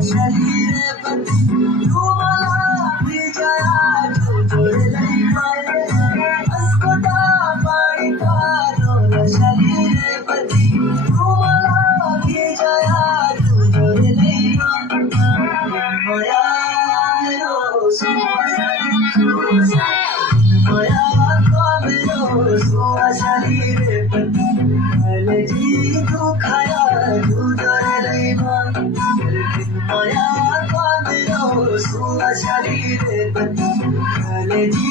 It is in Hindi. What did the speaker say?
शरीर पती तुम्हाला विजया जोडलई माये अस्कोटा पाणी काढून शरीर पती तुम्हाला विजया जोडलई माया माया कामेरो शरीर पती अलजी दुखाया जोडलई माया कामेरो शरीर पती अलजी